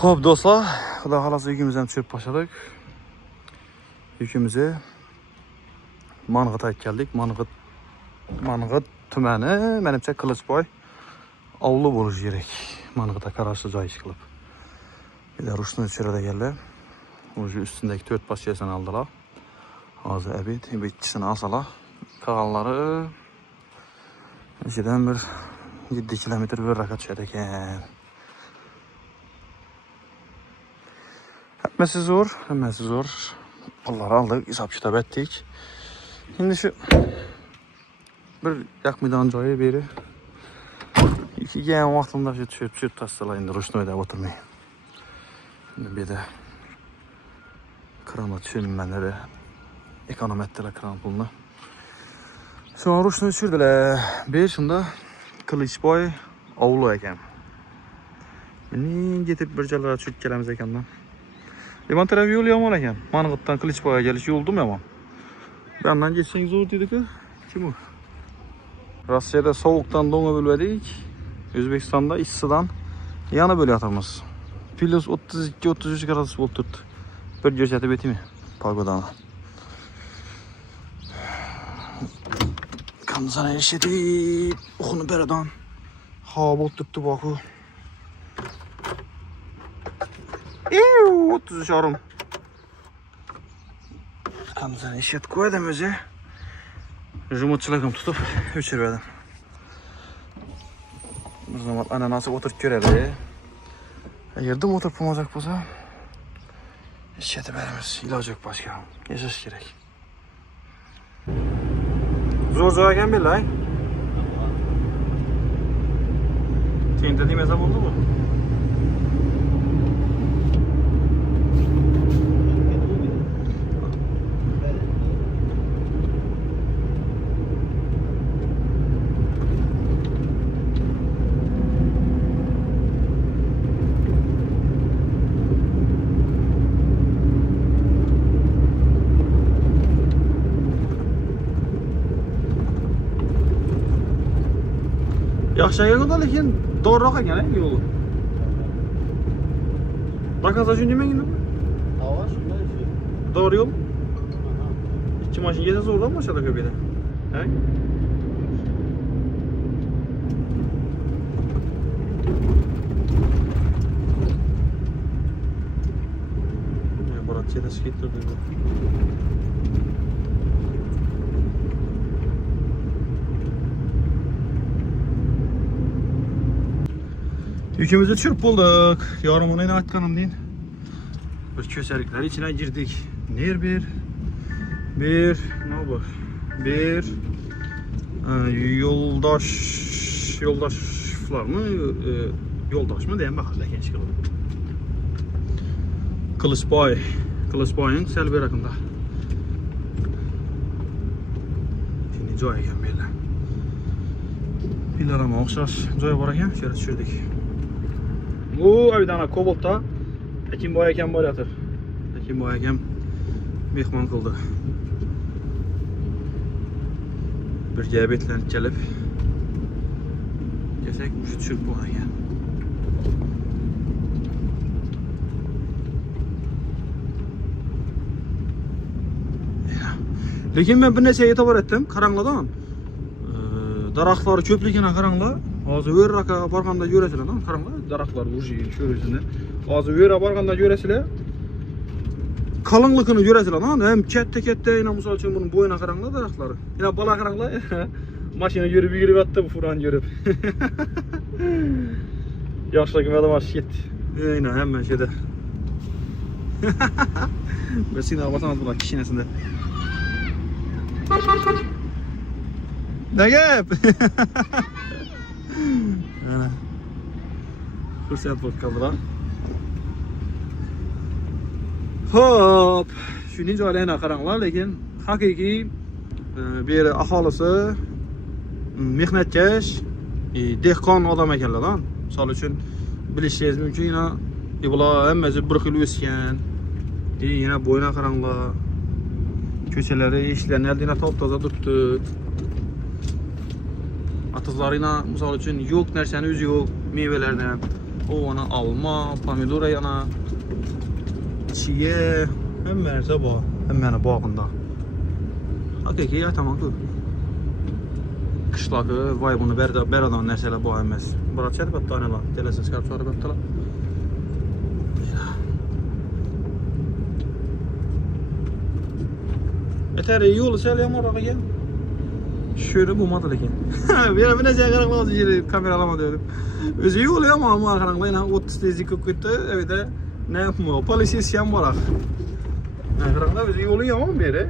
Xo'p do'stlar, xudo xolasa yukimizni tushirib boshladik. Yukimizni Mang'itga keldik. Mang'it tumani, menimcha Qilichboy avlu bo'lishi kerak. Mang'itga qarashli joy ish qilib. Bilar rushni tushiradi ekanlar. O'sha ustundagi 4 poschasini oldilar. Hozir abid, bitchisini olsalar, qolganlari ichidan bir 7 kilometr berraqa tushadi ekan. Hammasi zo'r. Pullar aldık, hisob kitob etdik. Endi shu bir yoqmaydigan joyi beri kelgan vaqtimda shu tushirib tashlalar, endi rushnoyda o'tirmay. Endi bu yerda kranla tushirmanlar, ekonom etdilar kran pulni. Sonra rushnoy tushirdilar. Bir shunda Qilichboy ovlu ekan. Meni yetib bir joylarga tushib kelamiz ekanman. Yaman taraf yo'l yomon ekan. Mang'itdan Qilichboyga kelish yo'ldim yomon. Bu yerdan geçseng zo'r dedi-ku. Kim u? Rossiyada sovuqdan do'nga bo'ldik. O'zbekistonda issiqdan yana bo'lyapmiz. Plus 32-33 gradus bo'lib turibdi. Bir ko'rsatib aytaymi pogodani. Kamzana eshitib, o'xni beradan havo bo'lib turibdi boku. 30 şarım. Kamzani eshitib qo'ydim o'zi. Jumutchiligim tutib o'chirdim. Bir zaman ananasi o'tirib ko'radi. Yerda o'tirib bo'lmasak bo'lsa, eshitib beramiz. Iloji yo'q boshqa. Yashash kerak. Zo'r ekan bilay. Tenda demasa bo'ldimi? Yaxshi ekan, lekin dorroq ekan yo'li. Bakaza shunday mengini? Hava shunday shu. Doğru yol. İki maşın geçse zordan mı aşağıda köpeğde? He? Ya Murat Çedes getirdi. Yükümüzü çırp bulduk. Yarın onu yine atkanım deyin. Bir köserlikler içine girdik. Ner bir ne var? Bir yoldaşlar mı? Yoldaş mı diyen bakarlar genç kılıp. Qilichboyning sel berakında. Şimdi joy ekan böyle. Pilarama o'xshash joy bor ekan, şöyle tushirdik. Bu aydana Koboltda Akimboy akam bo'layotir. Akimboy akam mehmon qildi. Bir gabetlanib kelib kelsak, o'sha tushib bo'lgan ekan. Lekin men bir narsaga e'tibor etdim, qaranglardan. Daraxtlar ko'pligini qaranglar. Hozir o'rraqa borganda ko'rasizlar, qaranglar, daraxtlar o'sha ko'rasizlar. Hozir o'ra borganda ko'rasizlar. Qalınlıqını görəsizlər, hem katta yana misal üçün bunun boyuna qaranglar daraxtları. Yana bala qaranglar. Maşına görüb yürüb atdı bu furan görüb. Yaşlıq adam var shit. Eyna hemen şeydə. Ben seni abatamaz buna kişinesinde. Ne gap? Ana. Fırsat bulup kaldılar. Hop, şunun joylarına qaranglar, lekin haqiqiy bir aholisi mehnatkash, dehqon odam ekanlar. Misol uchun bilishingiz mumkin, bular hammasi bir xil o'sgan. Yana bo'yna qaranglar. Ko'chalari, eshiklarini aldina top-toza turibdi. Atizlarina misol uchun yo'q narsani o'zi yo'q, mevalardan. O ana alma, pomidor yana. Çiğe. Hem nerede bu? Hemen bağında. Hakiki ya tamam ku. Kışlakı vay bunu beradan nəsələ bu emas. Bura çərbət tanela. Gələsiz çıxarıb sonra bəttələ. Yeter yolu söyleyeyim oraya gel. Şöyle bu madı lekin. Bir ne karanlığa düşüyor kamera alamadı. Özü yolu ama karanlığa yine 30 dezik koktu. Evet de ne yapmıyor? Polis isyan var. Ne karanlığa özü yolu ama biri.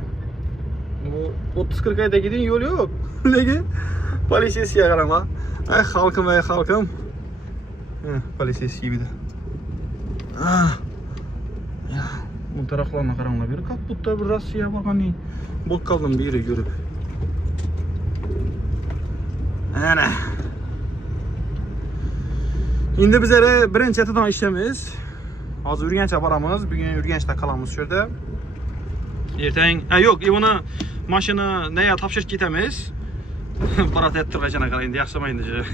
Bu 30-40 ayda gidin yolu yok. Lekin polis isyan karanlığa. Ay halkım. Polis isyan bir de. Ya. Bu taraflarına karanlığa bir kaputta bir Rusya var hani. Bok kaldım bir yere görüp. Ana. İndi bizlere birinci etadan işlemiz. Az Ürgenç'e baramız. Bugün Ürgenç'te kalamız şurada. Erten, yok, bunu maşını neye tapşırıp gitemiz. Barat ettireceğine kadar indi yaşamayın diye.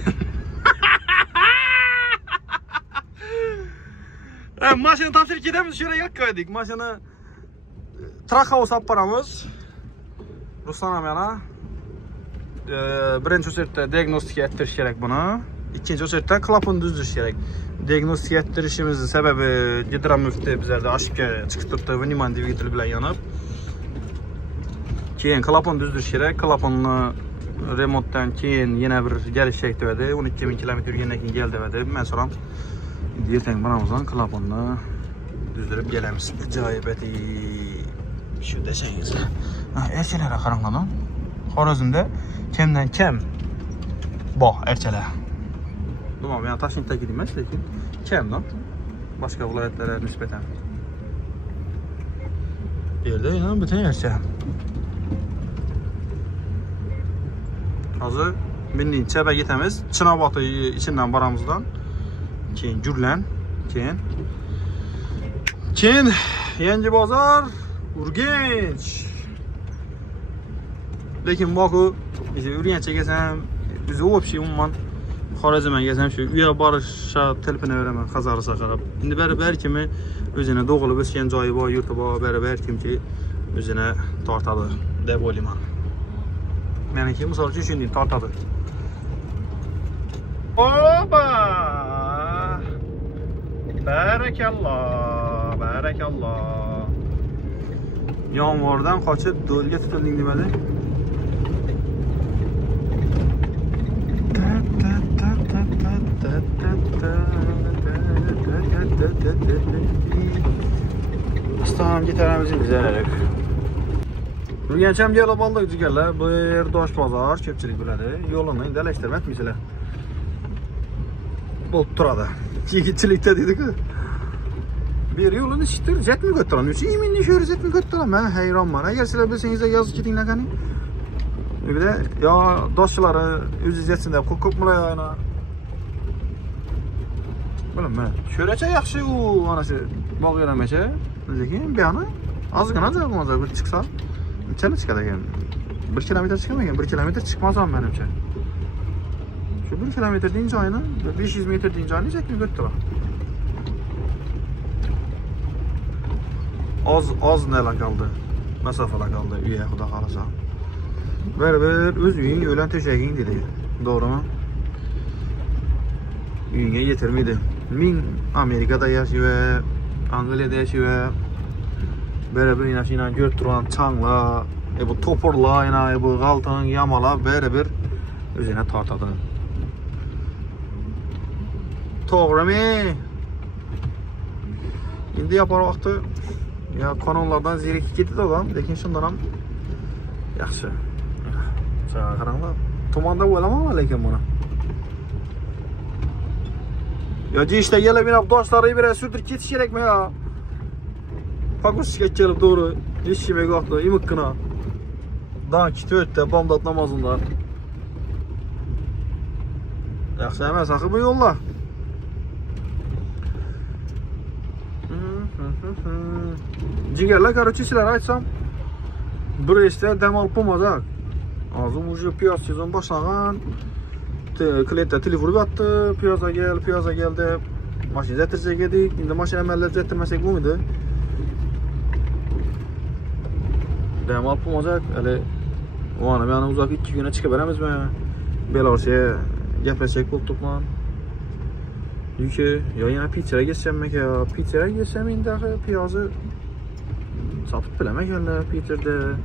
Maşını tapşırıp gitemiz şöyle yak koyduk. Maşını Trakhaus aparamız. Ruslan amyana. Birinci sırtda diagnostik ettiriş gerek bunu. İkinci sırtda klapını düzdürüş gerek. Diagnostik ettirişimizin sebebi Gidram müftü bizlerde aşıkka çıkıtırdı. Viniman dvigatelı bilen yanıp. Keyin klapını düzdürüş gerek. Klapını remonttan keyin yine bir geliş çekti verdi. 12.000 kilometre yürüyenden keyin geldi verdi. Ben sonra erten baramızdan klapını düzdürüp gelemiz. Acayip eti. Şu deseniz. Erçelere karanladan. Xorazmda kimden kim? Bu erçeler. Tamam yani Toshkentdagi emas, lekin kamdan boshqa viloyatlarga nisbatan. Bu yerda yana butun ercha. Hozir Minning Chaba ketamiz. Chinobod ichidan boramizdan. Keyin Jurlan, keyin Yangi bozor, Urgench. Lekin boku bize Urgenchga kelsam, biz вообще umuman Xorazmga kelsam shu uya borishga telefon beraman Qazarisa qarab. Endi bari kimi o'zini doğulib o'sgan joyi bor, yurti bor, bari kimki o'zini tortadi deb o'ylayman. Meniki misol uchun shunday tortadi. Oba! Barakalloh. Yomg'irdan qochib do'lga tutilding demadi. Aslan gitaramizni bizarlik. Urgancham kelib oldik jigarlar. Bu yer Dosh bozor, ko'pchilik biladi. Yo'lini indalashtirib mislar. Bo'lib turadi. Yigitchilikda dedi-ku. Bir yo'lini shitir jetmi ko'tiraman. Uch iminni sho'ri jetmi ko'tiraman. Men hayronman. Agar sizlar bilsangiz yozib ketinglar qani. Bir de ya doshchilari o'zingiz yetsin deb ko'p-ko'plar yana. Bilmayman. Sho'racha yaxshi u mana shu bog' yo'lamacha. Lekin bu yana ozgina joyga bir chiqsa, chala chiqadi ekan. 1 kilometr chiqmagan, 1 kilometr chiqmasam menimcha. Shu 1 kilometr degan joyni 500 metr degan joyni jetmi ko'tiraman. Az neler kaldı, mesafeler kaldı üye xudo xolasa. Bir öz uying ölen töşeging dedi. Doğru mu? Uyinge yetirmedi. Min Amerika'da yaşıyor, Angliya'da yaşıyor. Beraber yine görüp duran çanla, bu toporla, yine bu galtan yamala beraber özüne tartadı. Doğru mu? Şimdi yapar vakti. Ya kanallardan zirek ketdi adam, lekin shundan ham yaxshi. Sağa qaranglar. Tumanda bo'laman lekin buni. Ya işte gelip yine doshlarga bir sürtür ketish kerakmi ya? Pakushga kelib to'g'ri, eshitmay qo'ydi, imikkina. Danki 4ta bomdod namozunda. Yaxshi emas axir bu yo'llar. Jigarlar, короче, sizlarga aytsam, bir ishda dam olib bo'lmasak. Hozir уже piyoz sezon boshlagan. Klientlar telefon urib yotdi, piyoza gel deb. Maşını zetirsek edik. Şimdi maşını əməllər zetirməsək bu muydu? Dəm alıb olacaq. Hələ o anam yani uzak 2 güne çıkıp veremez mi? Belarus'a gepleşecek buldukman. Çünkü ya yine pizzaya geçsem ya. Pizzaya geçsem indi piyazı satıp bilemek yerler pizzada.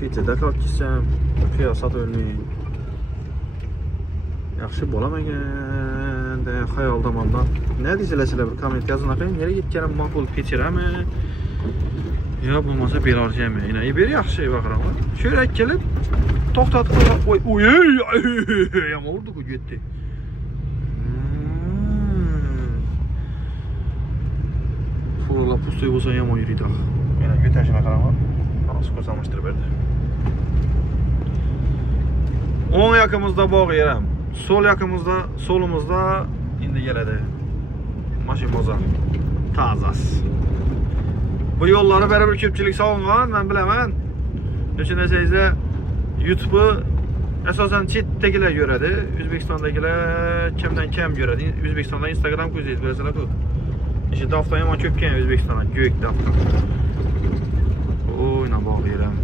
Pizzada kalk gitsem piyaz sat ölmeyin. Yaxşı bolamagan de hayal damandan. Ne diyseler bir komment yazın akayım. Nereye gitkenim makul pizzaya mı? Ya bulmasa Belarus'a mı? Yine bir yaxşı bakıram. Şöyle gelip toxtatıp oy oy ya oldu ku gitti. Fırla pusuyu olsa yama yürüydü. Yine götürüşüne karama. Nasıl kozamıştır verdi. On yakımızda bağ yerem. Sol yakımızda, solumuzda indi geledi. Maşin boza. Tazas. Bu yolları beraber köpçülük savungan, ben bilemem. Düşüneseyizde YouTube'u esasen chet'tekiler göredi. Özbekistan'dakiler kimden kim göredi. Özbekistan'da Instagram koyacağız mesela bu. İşte hafta yaman köpken Özbekistan'a, gök hafta. Oyna bağlayalım.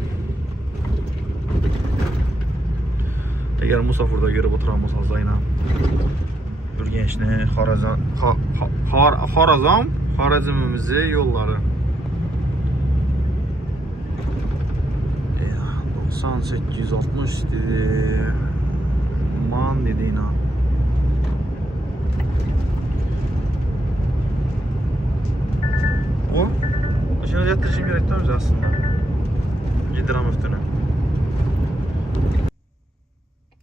Eğer Musafir'da görüp oturamaz azayla. Bir gençliği Harazmimizi yolları. 9860 dedi. Man dedi inan. O? Şimdi yatırışım gerektiğimiz aslında. Yedirem üstüne.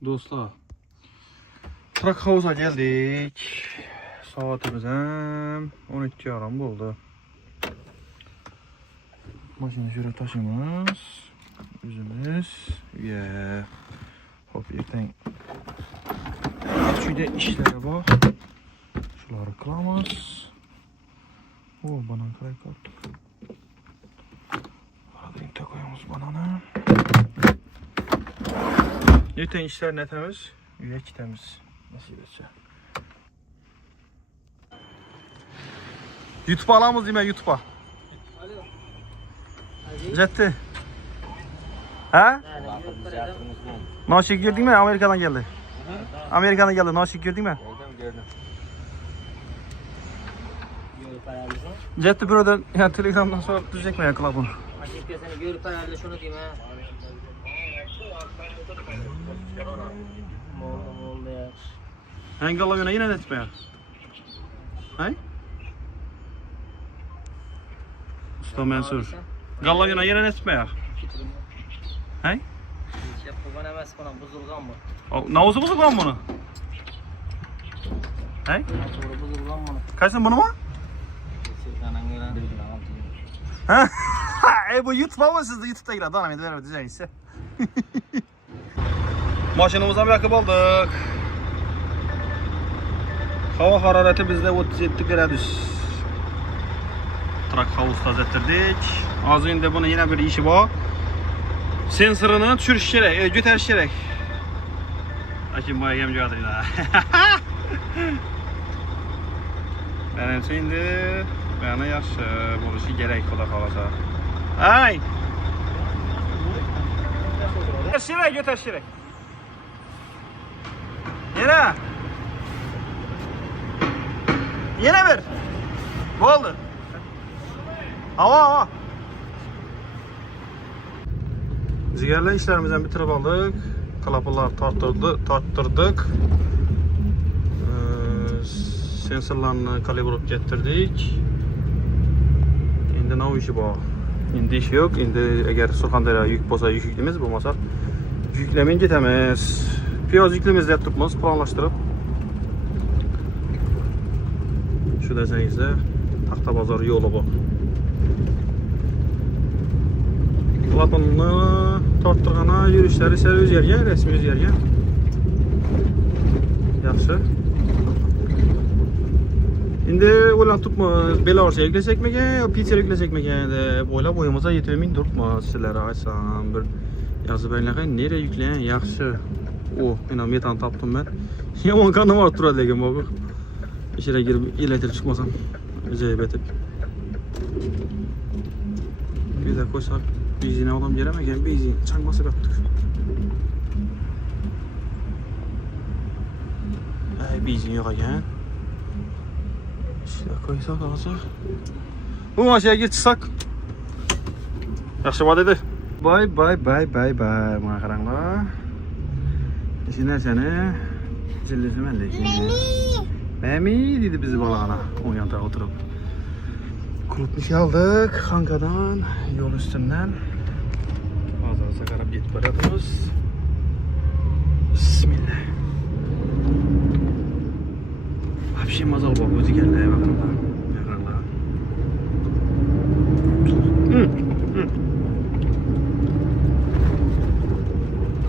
Dostlar. Truck House'a geldik. Saatimiz hem 12:30 oldu. Maşını şöyle taşımız. Üzümüz. Yeah. Hop erten. Şurada işlere bak. Şuları kılamız. Banan kırayı kaldık. Arada ilk de koyamız bananı. Erten işler ne temiz? Yürek temiz. Nasıl etse. YouTube'a alamız değil mi YouTube'a? Ciddi. Ha? Naşik gördün mü? Amerika'dan geldi. Amerika'dan geldi. Naşik gördün mü? Gördüm. Ciddi buradan ya Telegram'dan sonra düşecek mi ya klabını? Aşıkta seni görüp herhalde şunu diyeyim ha. Oldu ya. Hangi alayına yine ne etme ya? Hay? Usta Mansur. Gallayına yine ne etme ya? Hay? Yap bu bana emez bana buzulgan mı? Navuzu bozuk lan bunu? Hay? Sonra buzulgan mı? Kaçsın bunu mu? Sırtlanan gelen dedim Ha? Bu YouTube'a mı sizde? YouTube'da girer. Daha ne ver diyeceğin ise. Maşınımıza bir yakıp aldık. Hava harareti bizde 37 gradus. Truck House'da zetirdik. Az önce bunun yine bir işi var. Sensorunu düşürüş gerek, götürüş gerek. Açın bu ayağım cevadıyla. Benim şimdi bana yaxşı buluşu gerek o da kalasa. Ay! Şirek götür şirek. Yine. Yine ver. Bu oldu. Hava. Zigerle işlerimizden bitirip aldık. Klapılar tarttırdık. Sensorlarını kalibrop getirdik. Şimdi ne işi bu? Şimdi iş yok. Şimdi eğer Surxondaryo yük bolsa yük yüklemiz bulmasa yüklemeyin gitemiz. Piyaz yüklemiz de tutmaz planlaştırıp. Şu desengizde Taxta Bazarı yolu bu. Klapını tarttırğana yürüyüşleri ise özgərgən, resmi özgərgən. Yaxşı. Şimdi oylab tutmaz, Belarus'a yüklesek mi ki, Pitser'e yüklesek mi ki? Oylab boyumuza yetmemin durmaz sizlere açsam. Bir yazıb əyləqən, nereye yükleyen? Yaxşı. O, benim metan tapdım ben. Yaman kanım var turad legin bakıq. İçeri girip iletir çıkmasam. Acayip etip. Bir de koysak bizine alalım gelemegen bizin çangması yaptık. Bizin yok ekan. İşte koysak alsak. Bu maşaya gir çıksak. Yaxşı bad edi. Bay bay bay bay bay. Bana qaranglar. İşin nerseni? Zillisi mende. Memi dedi bizi balağına. O yan tarafa oturup. Kurutmuş aldık Hankadan, yol üstünden. Bazarsa qarab yetib boryapmiz. Bismillah. Вообще mazal bak o'zi keldi bakalım.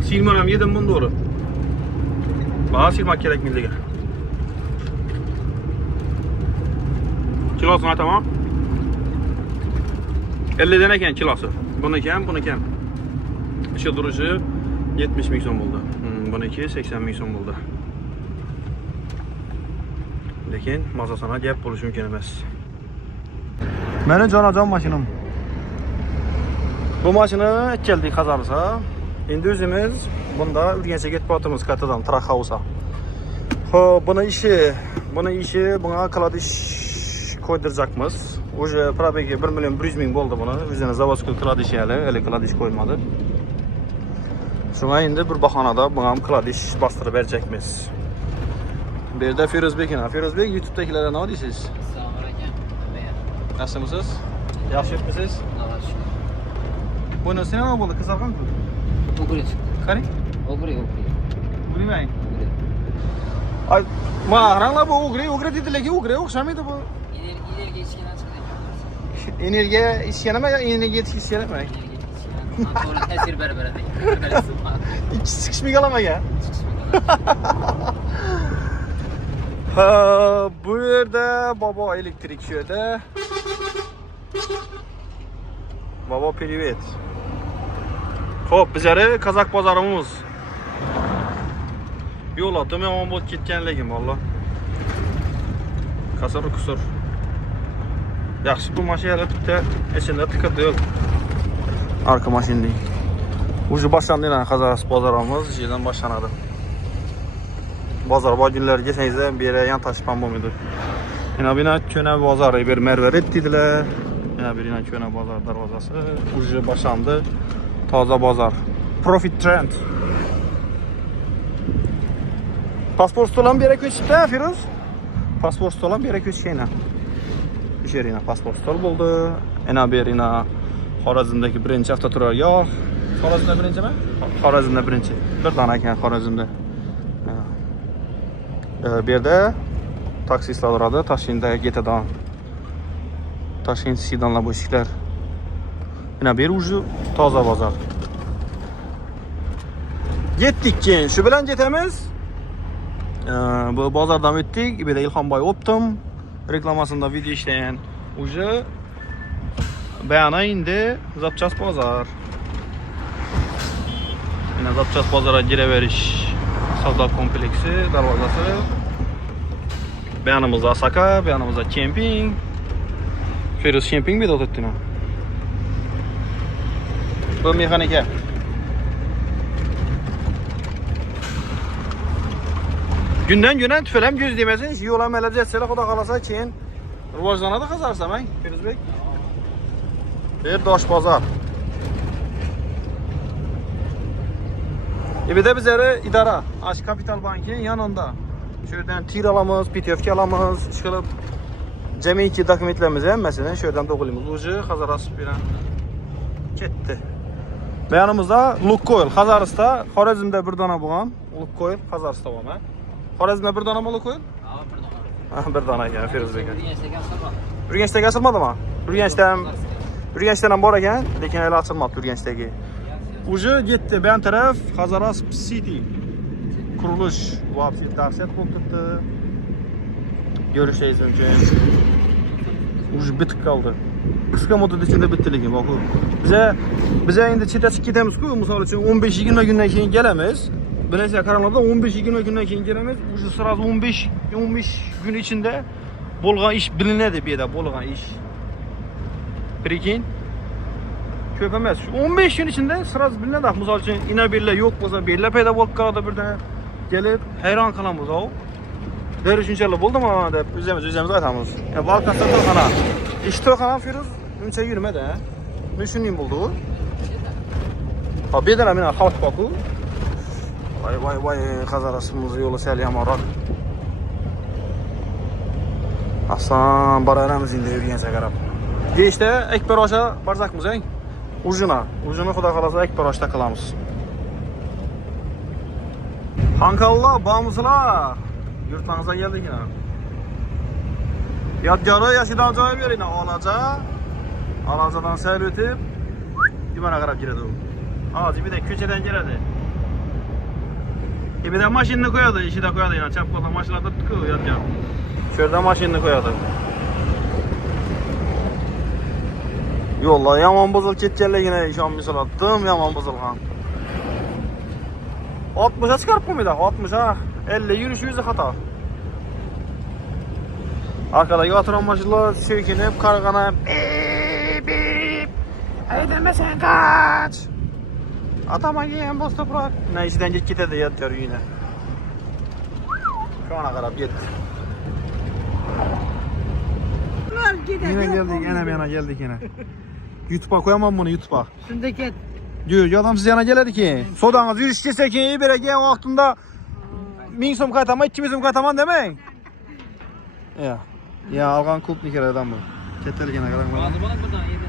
Silmanam yedim bunu doğru. Bana silmak gerek milliga. Kilosuna tamam. 50 den ekan kilosu. Buniki ham. Ishi durushi 70 ming so'm bo'ldi. Buniki 80 ming so'm bo'ldi. Lekin mazasına gap bo'lishi mumkin emas. Meni jonajon mashinam. Bu mashina keldik qazarsa. Endi o'zimiz bunda Urganchga ketib o'tamiz kattadan Truck House'a. Xo'p, buni ishi bunga kladish koyduracakmiz. Уже probegi 1 milyon 100 ming bo'ldi buni. O'zini zavodskiy kladish hali kladish qo'yilmadi. Shunga endi bir bahonada bunga ham kladish bostirib beracakmiz. Bu yerda Firuzbek YouTube'dagilarga nima deysiz? Assalomu alaykum. Nasılsınız? Yaxshi yuribmisiz? Bunisi nima bo'ldi? Qizargan-ku. O'g'ri. Qarang. O'g'ri. Bilmayman. Ay, qaranglar bu o'g'ri dedilarki, o'g'ri o'xshamaydi bu. Energiya ichgan chiqdi. Energiya ichgan emas, energiya ichgan emas. To'g'ri ta'sir beradi. İkisi sıkışmıyor kalamaga. Ha, bu yerde baba elektrik şu yerde. Baba privet. Hop bizlere Kazak pazarımız. Yol attım ama bot ketkenligim valla. Kasır kusur. Yaxşı bu maşinalar bitta içinde tıkıdı yok. Arka maşin değil. Ucu başlandı yine Kazak pazarımız şeyden başlanadı. Bazar günler geçseniz bir yere yan taşıpan bu müdür. Yine bir köne bazarı bir merver ettiler. Yine bir köne bazar darvazası. Ucu başlandı. Taze bazar. Profit trend. Pasport olan bir yere köçüp de Firuz. Pasport olan bir yere köçüp şeyine. İş yerine pasport stol buldu. Yine bir yine Xorazmdagi birinchi avtoturargoh. Xorazmda birinchi mi? Xorazmda birinchi. Bir dona ekan Xorazmda. Bu yerda taksistlar turadi. Toshkentdagi getadan. Toshkent sedanlar bo'shiklar. Yine bir ucu toza bozor. Yetdik keyin. Shu bilan jetamiz. Bu bozordan o'tdik. Bu yerda Ilhomboy Optim reklamasında video işleyen ucu bayana indi Zapchas bozor. Yine Zapchas bozora giraverish savdo kompleksi darvozasi. Beyanımızda Asaka, beyanımızda Camping. Firuz Camping bir de oturttum. Bu mexanika. Günden güne tüfelem göz demesin. Yola melece etsele kuda kalasa keyin rivojlanadı kazarsam ben Firuzbek. Bir daş pazar. Bir de bizlere idara. Aş Kapital Bank'ın yanında. Şuradan tir alamız, PTFK alamız, çıkılıp cemiyeti dokumentlerimizi mesela şuradan dokulimuz. Ucu Hazaras bilen gitti. Beyanımızda Lukoil. Hazarıs'ta Xorazmda bir dana bulan. Lukoil Hazarıs'ta var mı? Xorazmda bir dana mı Lukoil? Bir dana ekan Firuzbek. Urganchda açılmadı mı? Urganchdan bor ekan, lekin hali açılmadı Urganchdagi. Ucu gitti. Ben taraf Hazaras City. Kuruluş vapsi tavsiye qilibdi. Görüşeceğiz mümkün. Ucu bitik kaldı. Kısa muddat içinde bitti lekin bak. Bize endi chetga ketamiz-ku, misol uchun 15-20 kundan keyin kelamiz. Bilasizlar, qaranglarda 15-20 kundan keyin kelamiz. Ucu sразу 15 15 gün içinde bolgan iş bilinedi bir yerde bolgan iş. Prikin. Köp emas. 15 gün içinde sırası bilinedi. Misal üçün ina birle yok bolsa birle payda bolup kalады birden. Gelip hayran kalamiz o. Der üçünceli buldu mu dep üzemiz aytamız. Ya Balkan To'yxona. İş To'yxona Firuz uncha yurmadi, ha. Men shunday bo'ldi u. Ha, bedana mena xalq boku. Vay qazarasimiz yo'li sal yomonroq. Aslan bararamiz endi yurgancha qarab. Deyishda Ekber osha barzakmiz, eng. Ujuna xudo xolasa Ekber oshda qilamiz. Hankallar, bağımsızlar. Yurtlarınıza geldik yine. Yadgarı yaşıdan joy verin. Alacadan sel ötüp dimana qarab giradi u. Hozir bir de ko'chadan keladi. Bir de mashinani qo'yadi, ishida qo'yadi yana chap qo'ldan mashinalar turibdi-ku yadgar. Shu yerda mashinani qo'yadi. Yo'llar yomon buzilib ketganligini ishonmaysalar, yomon buzilgan. 60'a çıkarıp koymaydı. 60'a 50 yürüyüş yüzü hata. Arkadaki oturan maşınlar sökünüp kargana bip eydemesen kaç. Atama giyen boz toprak. Ne işten gitedi yatıyor yine. Şu ana kadar gitti. Yine geldik, yana geldik yine. YouTube'a koyamam bunu YouTube'a. Şundaki Diyor adam siz yana gelir ki. Sodanız yürüyüş geçse ki iyi bire gen vaktinde 1000 so'm qaytaman, 2000 so'm qaytaman demeyin. Ya algan kulp ne kere adam bu. Ketelgene kadar mı? Bazı balık buradan yedi.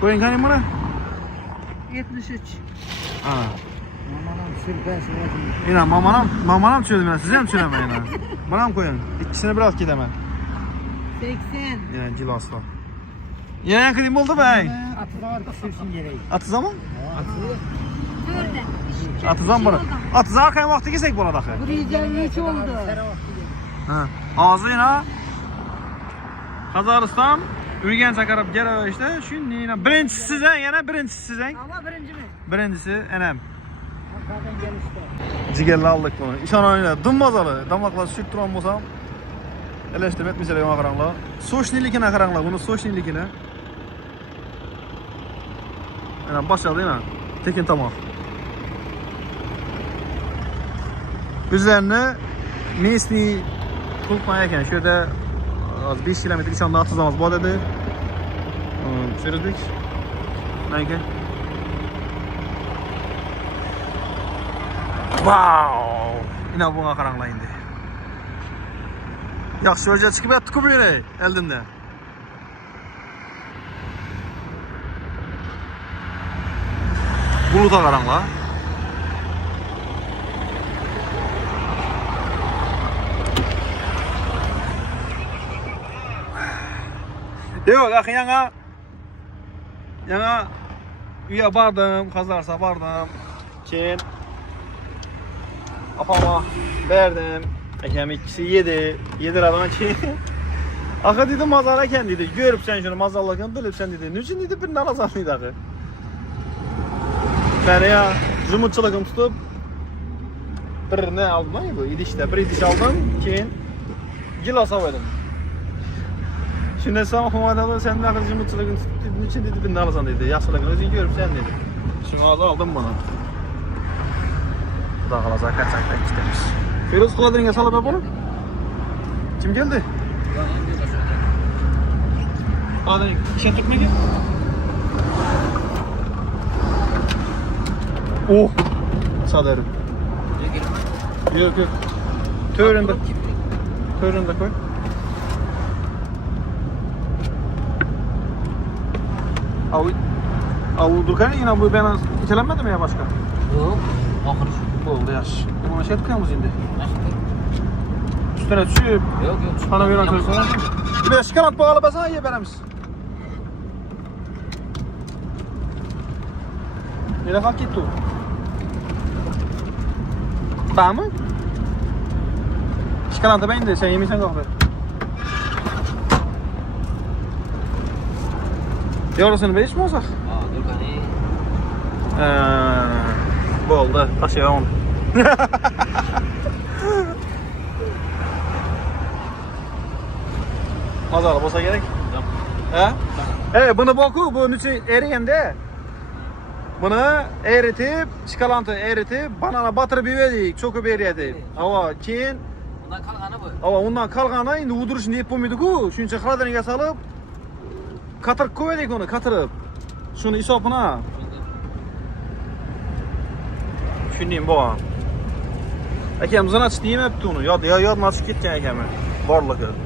Koyun kanım bana? 73. Ana. Mamanam sürpesi. Yine mamanam söyledim ben size mi söylemeyin ha? Bana mı koyun? İkisini biraz git hemen. 80. Yine cilasla. Yine yankılayım oldu be. Atılar sürsün gereği. Atı zaman? Dörde. Atı zaman bana. Atı zaman kayın vakti gitsek bana dakika. Buraya 3 oldu. Ha. Ağzı yine. Kazaristan. Uygen çakarıp gel işte. Şimdi yine birincisi sizden yana birincisi sizden. Ama birinci mi? Birincisi enem. Arkadan gelişte. Cigerli aldık bunu. İşan yine dımazalı. Damakla süt duran olsam. Eleştim etmişler yana karanlığa. Soşnilikine karanlığa bunu soşnilikine. Yani başladı yine. Tekin tamam. Üzerine Mesni kulpmayarken şöyle az 5 kilometre içinde atızamaz bu dedi. Söyledik. Neyse. Wow! Yine buna karanlığa indi. Yaxşı hoca çıkıp yattık bu yine eldinde. Buluta karanlığa. Yok akı yana üye bardım, kazarsa bardım. Keyin apama verdim. Ekem ikisi yedi liradan keyin. Akı dedi mazar eken dedi. Görüp sen şunu mazarlarken bilip sen dedi. Nüçin dedi birini alasan dedi akı. Ben ya zümrütçülüğüm tutup bir ne aldım ya bu idişte bir idiş aldım keyin gilasa verdim. Şimdi sen okumadan sen de zümrütçülüğün tutup niçin dedi birini alasan dedi. Yaşlılığını özün görüp sen dedi. Şunu aldım bana. Daha kalasa kaçak istemiş. Firuz kıladırınca salıp bunu. Kim geldi? Hadi işe tutmayı gel. Oh! Sadarım. Yok. Töründe koy. Avu Durkan yine bu ben itelenmedi mi ya başka? Yok. Ahır şu. Oldu yaş. Buna şey tıkayımız şimdi. Üstüne düşüp. Yok. Bana bir atıyorsun. Bir de şikalat bağlı basana ye benemiz. Nereye kalk gitti o? Bağ mı? Şikalanta ben de sen yemeysen kalk. Yarısını beş mi olsak? Dur beni. Bu oldu. Taşıyalım onu. Mazarlı bolsa gerek. Yok. He? Bunu boku, bunun için erigende. Bunu eritip, çikolata eritip, banana batırıp yedik, çok eriyedi. Ama keyin Bundan kalganı bu. Ama ondan kalgana indi uduruşun deyip bo'lmaydi-ku. Shuncha xolodilnikka solib, qatırib qo'ydik uni, qatırib. Shuni isopina. Tushunding bo'g'am. Akam zanachi deymabdi uni. Yoddan chiqib ketgan akam. Borligi.